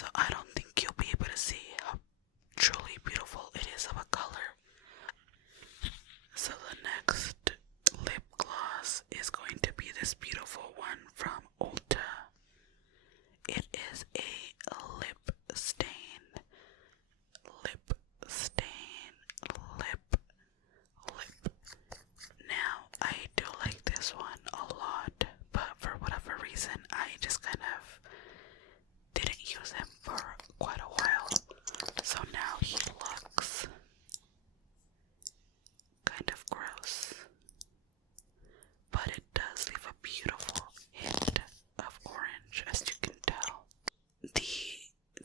So I don't think you'll be able to see how truly beautiful it is of a color. So the next lip gloss is going to be this beautiful one from Ulta. It is a lip stain, lip stain, lip. Now, I do like this one a lot, but for whatever reason, I just kind of didn't use him for quite a while. So now he looks kind of gross, but it does leave a beautiful hint of orange, as you can tell.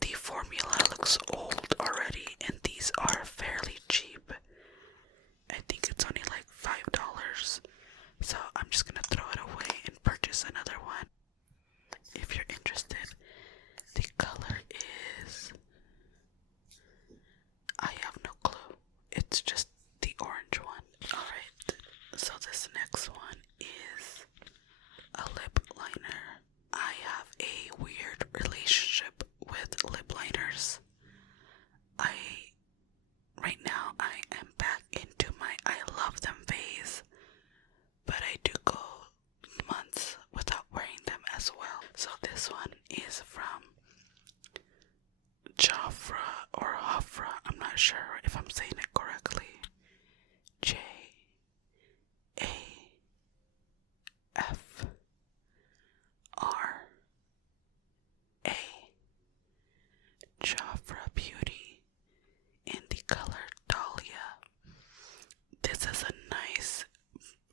The formula looks old already, and these are fairly cheap. I think it's only like $5, so I'm just gonna throw it away and purchase another one. If you're interested, the color is, I have no clue. It's just the orange one. Alright, so this next one is a lip liner. I have a weird relationship with lip liners. Right now I am back into my I love them phase, but I do go months without wearing them as well. So this one is from Jafra or Hafra, I'm not sure if I'm saying it correctly. Jafra, Jafra Beauty, in the color Dahlia. This is a nice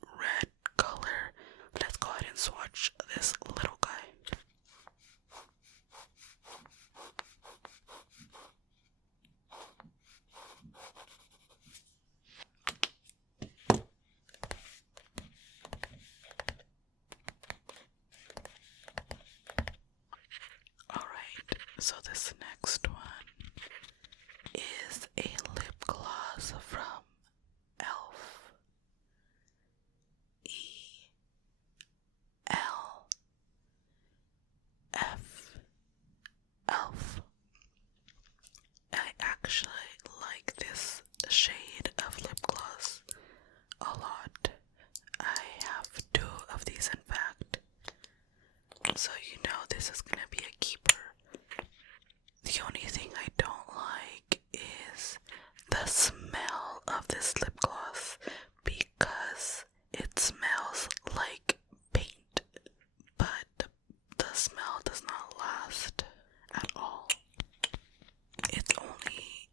red color. Let's go ahead and swatch this little guy. Alright, so this next one is a lip gloss from Elf. Elf. I actually like this shade of lip gloss a lot. I have 2 of these, in fact. So you know this is gonna be a keeper. The only thing I don't like is the smell of this lip gloss, because it smells like paint, but the smell does not last at all. It's only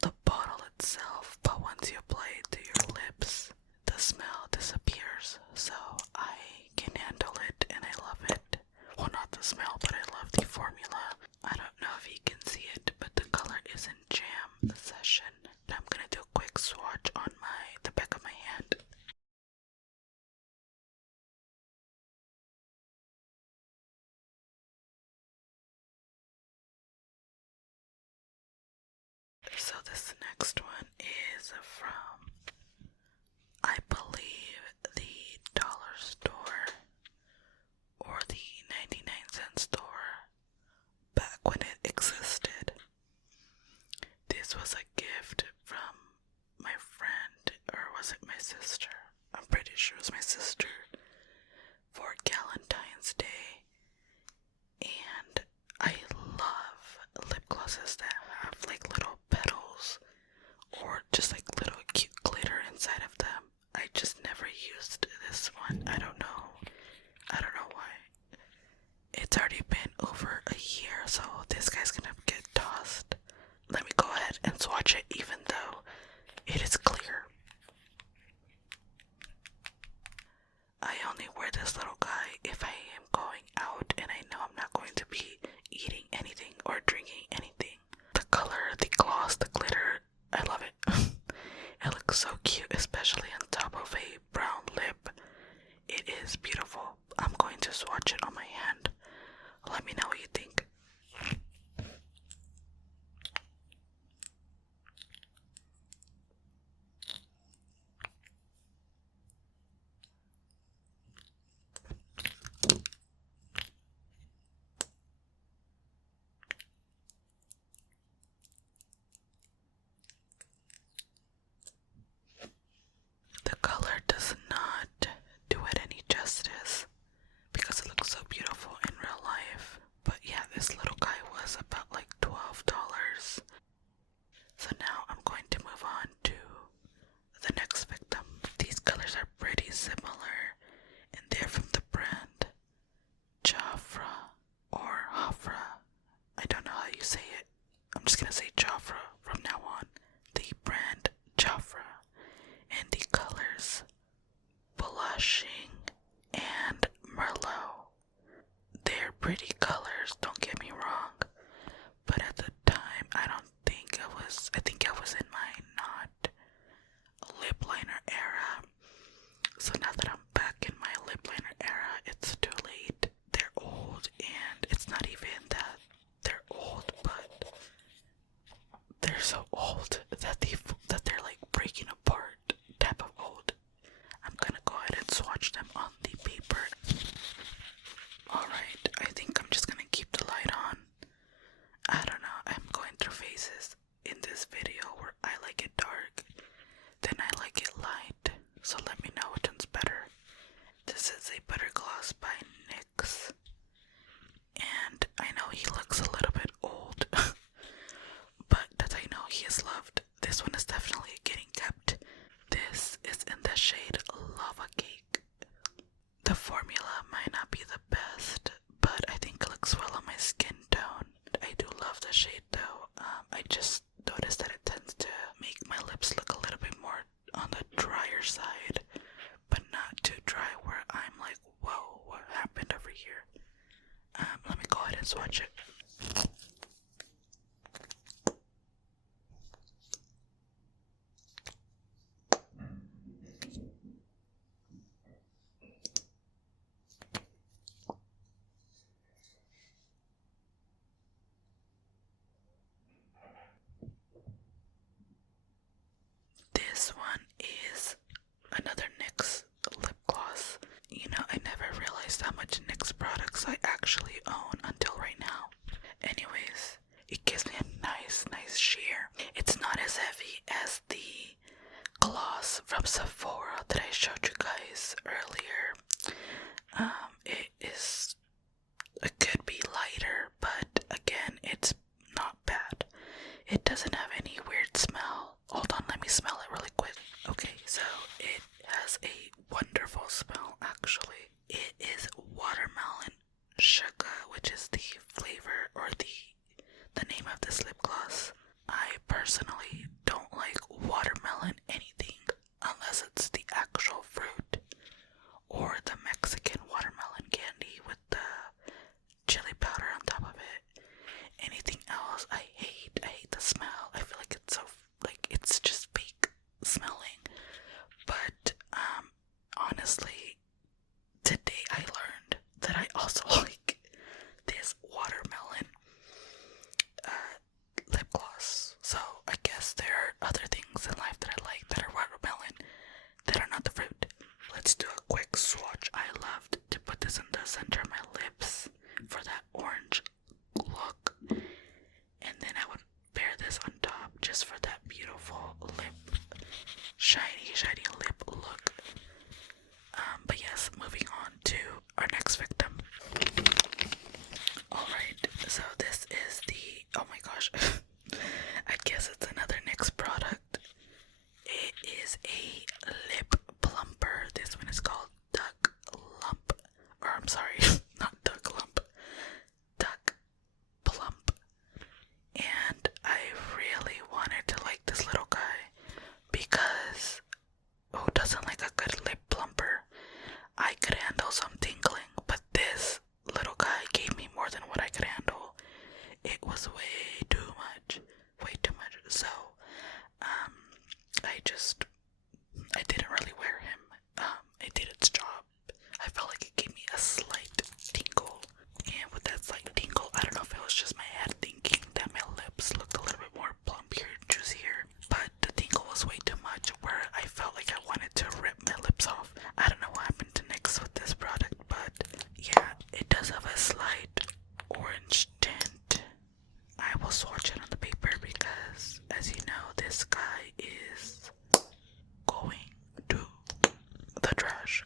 the bottle itself, but once you apply it to your lips, the smell disappears. So I can handle it and I love it. Well, not the smell, but I love the formula. I don't know if you can see it, but the color is in Jam Session. I'm gonna do a quick swatch on the back of my hand. So this next one is from, I believe, the dollar store or the 99-cent store back when it existed. This was a gift from my friend, or was it my sister? I'm pretty sure it was my sister, for Valentine's Day. And I love lip glosses that have like little petals or just like little cute glitter inside of them. I just never used this one. I don't know why. It's already been over a year, so this guy this little guy was about like $12. So now I'm going to move on to the next victim. These colors are pretty similar, and they're from the brand Jafra or Hafra. I don't know how you say it. I'm just gonna say Jafra from now on. The brand Jafra, and the colors Blushing and Merlot. They're pretty colors, don't get me wrong, but at the time I think I was in my not lip liner era. So now that I'm back in my lip liner era, it's too late. They're old, and it's not even that they're old, but they're so old that they're like breaking apart type of old. I'm gonna go ahead and swatch them on the paper. Alright, I think I'm just gonna keep the light on. I don't know, I'm going through phases in this video where I like it dark, then I like it light, so let me know which one's better. This is a Butter Gloss by NYX, and I know he looks a little bit old, but that I know he is loved. This one is definitely getting kept. This is in the shade Lava Cake. The formula might not be the best, but I think it looks well on my skin tone. I do love the shade though. I just noticed that it tends to make my lips look a little bit more on the drier side, but not too dry where I'm like, whoa, what happened over here? Let me go ahead and swatch it. This one is another NYX lip gloss. You know, I never realized how much NYX products I actually own until right now. Anyways, it gives me a nice sheer. It's not as heavy as the gloss from Sephora that I showed you guys earlier. It could be lighter, but again, it's not bad. It doesn't have any weird smell. Hold on, let me smell it really quick. Okay, so it has a wonderful smell actually. It is watermelon sugar, which is the flavor or the name of this lip gloss. I personally don't like watermelon anything unless it's the actual fruit or the Mexican watermelon candy with the chili powder on top of it. Anything else I hate. I hate the smell. I feel like it's so it's just fake smelling. But honestly, today I learned that I also like this watermelon lip gloss. So I guess there are other things in life that I like that are watermelon that are not the fruit. Let's do a quick swatch. I loved to put this in the center of my lips for that orange look, and then I would pair this on top just for that beautiful lip, shiny lip look. But yes, moving on to our next victim. Alright, so this is oh my gosh, I guess it's another NYX product. It is a lip plumper. This one is called Duck Lump, or I'm sorry, not Duck Lump, Duck Plump. And I really wanted to like this little guy because who doesn't like a good lip plumper? I could handle some tingling, but this little guy gave me more than what I could handle. It was way too much. So, I didn't really wear him. It did its job. I felt like it gave me a slight tingle, and with that slight tingle, I don't know if it was just my head thinking that my lips looked a little bit more plumpier, juicier, but the tingle was way too much where I felt like I wanted to rip my lips off. I don't know what happened to NYX with this product, but yeah, it does have a slight orange tint. I will swatch it on the paper because, as you know, this guy is going to the trash.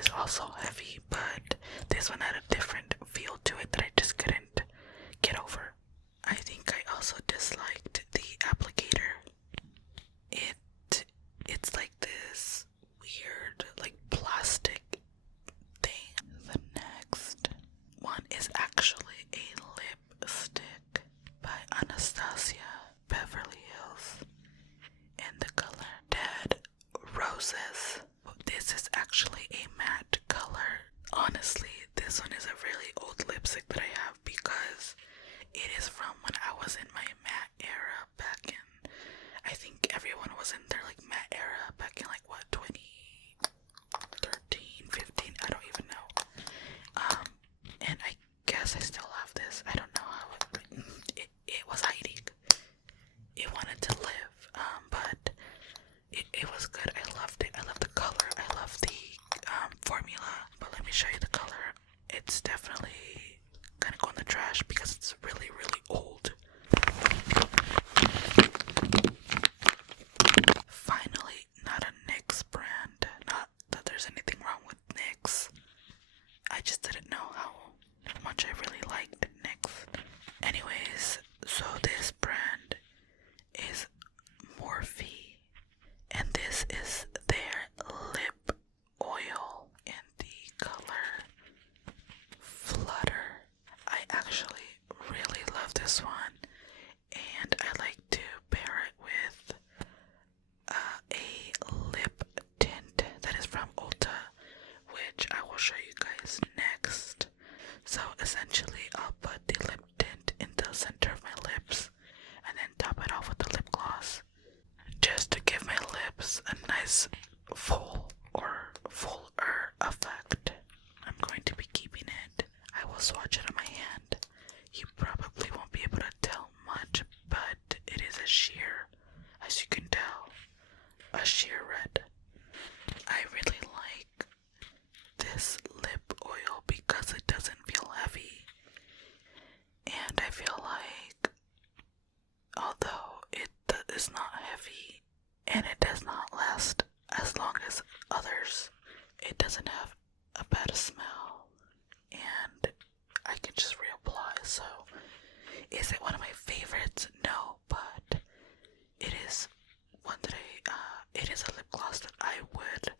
is also heavy, but this one had a different feel to it that I just couldn't get over. I think I also disliked the applicator. It's like this weird, like plastic thing. The next one is actually a lipstick by Anastasia Beverly Hills in the color Dead Roses. This is actually a matte color. Honestly, this one is a really old lipstick that I have because it is from when I was in my matte era back in, I think everyone was in their like matte era back in like what, 2013, 15, I don't even know. And I guess I still have this. I don't know how it was hiding. It wanted to live, but it was good. I loved it. I love the color. I love the formula. But let me show you the color. It's definitely gonna go in the trash because it's really, really old. Finally, not a NYX brand. Not that there's anything wrong with NYX. I just didn't know how much I really liked NYX. Anyways, so this brand is Morphe, and this is their lip oil in the color Flutter. I actually really love this one, and I like to pair it with a lip tint that is from Ulta, which I will show you guys next. So essentially, I'll put the lip tint in the center of my lips and then top it off with the lip gloss, just to give my lips a nice fuller effect. I'm going to be keeping it. I will swatch it on my hand. You probably won't be able to tell much, but it is a sheer, as you can tell, a sheer red. I really like this lip oil because it doesn't feel heavy, and I feel like although it is not heavy and it does not last as long as others, it doesn't have a bad smell, and I can just reapply. So is it one of my favorites? No, but it is one that it is a lip gloss that I would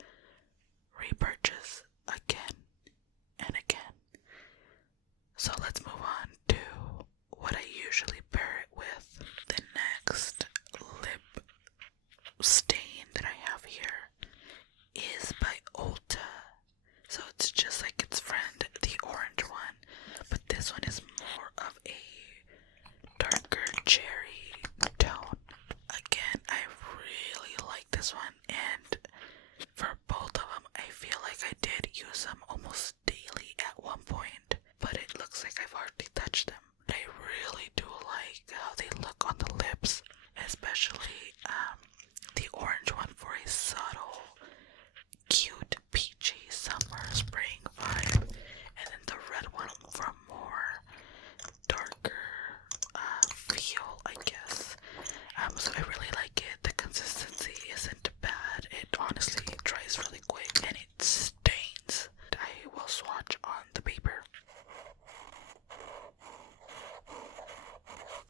repurchase again and again. So let's move on to what I usually pair it with. The next lip stain that I have here is by Ulta. So it's just like its friend, the orange one, but this one is more of a darker cherry tone. Again, I really like this one, and for both of them, I feel like I did use them almost daily at one point, but it looks like I've hardly touched them. But I really do like how they look on the lips, especially the orange one for a subtle, cute, peachy summer spring vibe, and then the red one for a more darker feel, I guess. So I really like it. The consistency isn't bad. It honestly dries really quick and it stains. I will swatch on the paper.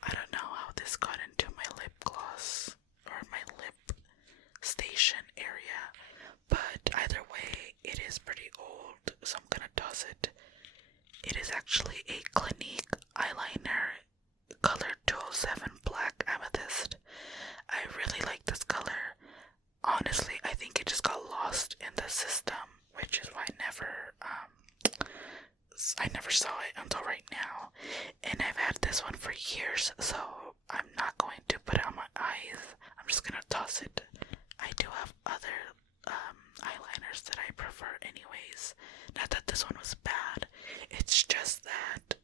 I don't know how this got into my lip gloss or my lip station area, but either way, it is pretty old, so I'm gonna toss it. It is actually a Clinique eyeliner, color 207 Black Amethyst. I really like this color. Honestly, I think it just got lost in the system, which is why I never saw it until right now. And I've had this one for years, so I'm not going to put it on my eyes. I'm just gonna toss it. I do have other eyeliners that I prefer anyways. Not that this one was bad, it's just that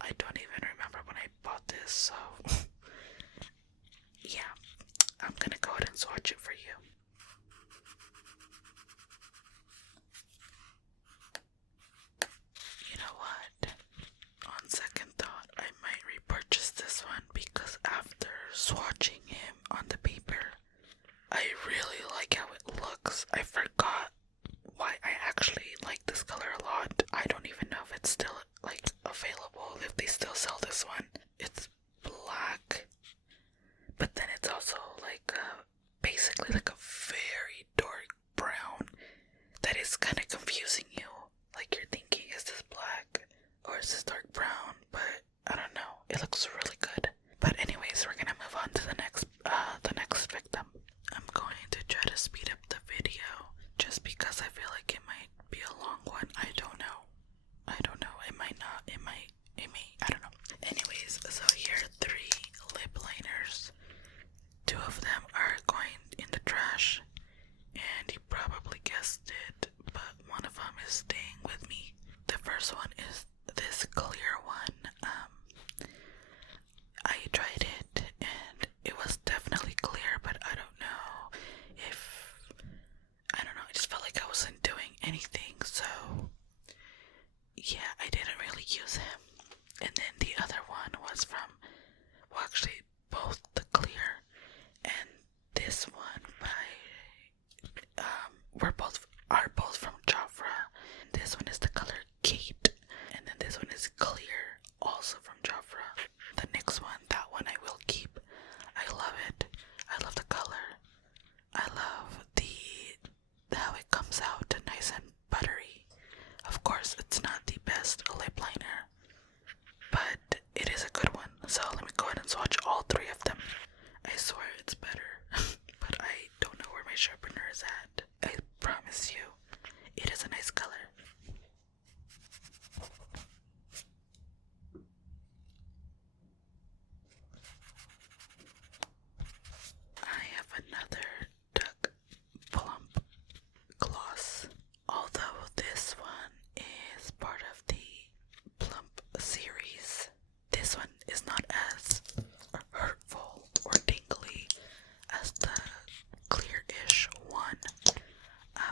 I don't even remember when I bought this, so yeah, I'm gonna go ahead and swatch it for you. You know what? On second thought, I might repurchase this one because after swatching him on the paper, I really like how it looks. I forgot why I to speed up the video just because I feel like it might be a long one. I don't know. It might not. It may. I don't know. Anyways, so here are 3 lip liners. 2 of them are going in the trash, and you probably guessed it, but one of them is staying with me. The first one is this clear one. I tried it and it was definitely clear, but I don't know, I just felt like I wasn't doing anything, so yeah, I didn't really use him. And then the other one was from, well, actually both the clear and this one by are both from Jafra. This one is the color Kate, and then this one is clear, also from Jafra. The next one, that one I will keep. I love it. I love the color. I love how it comes out nice and buttery. Of course, it's not the best lip liner, but it is a good one. So let me go ahead and swatch all 3 of them. I swear it's better, but I don't know where my sharpener is at. I promise you, it is a nice color. I have another Duck Plump gloss. Although this one is part of the Plump series, this one is not as hurtful or tingly as the clear-ish one.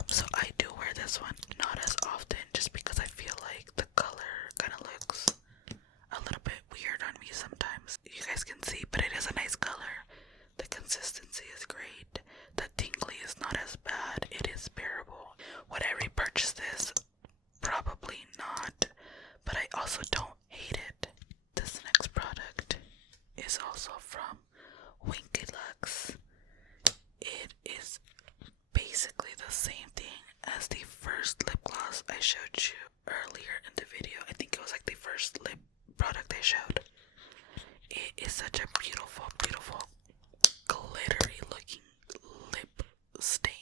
So I do wear this one, not as often, just because I feel like the color kind of looks a little bit weird on me sometimes. You guys can see, but it is a nice color. The consistency is great. The tingly is not as bad. It is bearable. Would I repurchase this? Probably not, but I also don't hate it. This next product is also from Winky Lux. It is basically the same thing as the first lip gloss I showed you earlier in the video. I think it was like the first lip product I showed. It is such a beautiful, beautiful, glittery looking lip stain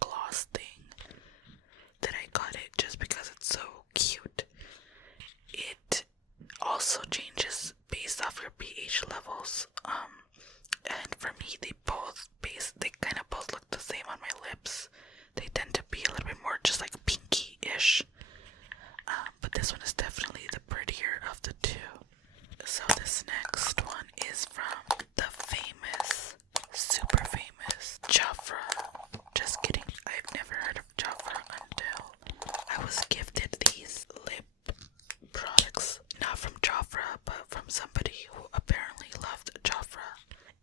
gloss thing that I got it just because it's so cute. It also changes based off your pH levels. And for me, they kind of both look the same on my lips. They tend to be a little bit more just like pinky-ish. But this one is definitely the prettier of the 2. So this next one is from the famous, super famous Jafra. Just kidding, I've never heard of Jafra until I was gifted these lip products. Not from Jafra, but from somebody who apparently loved Jafra.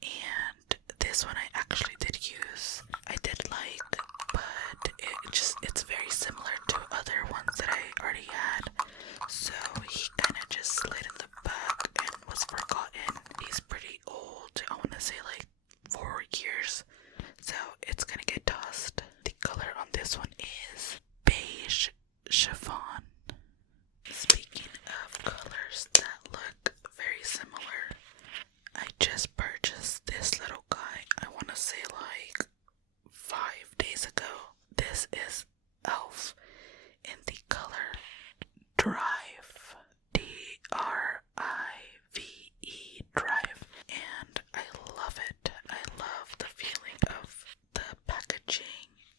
And this one I actually did use. I did like, but it's very similar to other ones that I already had. So he kind of just slid in the back and was forgotten. He's pretty old. I want to say like 4 years. So it's gonna get tossed. The color on this one is beige chiffon. Speaking of colors that look very similar, I just purchased this little guy, I want to say like 5 days ago. This is Elf in the color Drive. D-R-I-V-E, Drive. And I love it. I love the feeling of the packaging.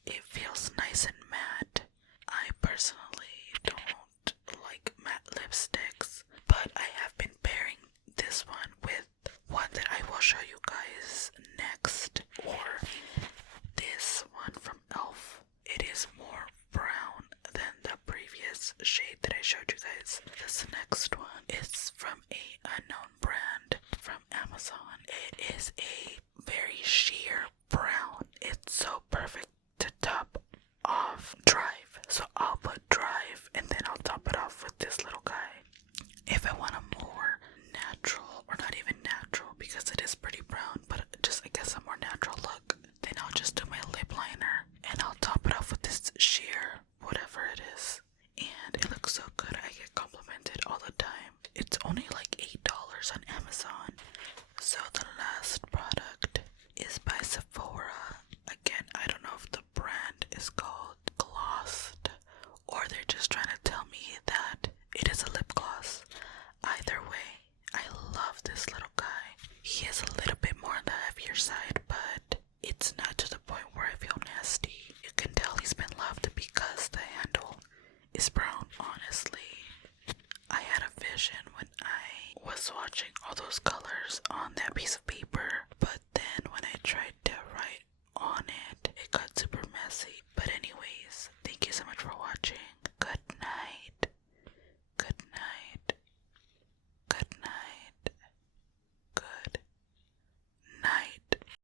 It feels nice and matte. I personally don't like matte lipsticks, but I have been pairing this one with one that I will show you guys next, or this one from Elf. It is more brown than the previous shade that I showed you guys. This next one is from a unknown brand from Amazon. It is a very sheer brown. It's so perfect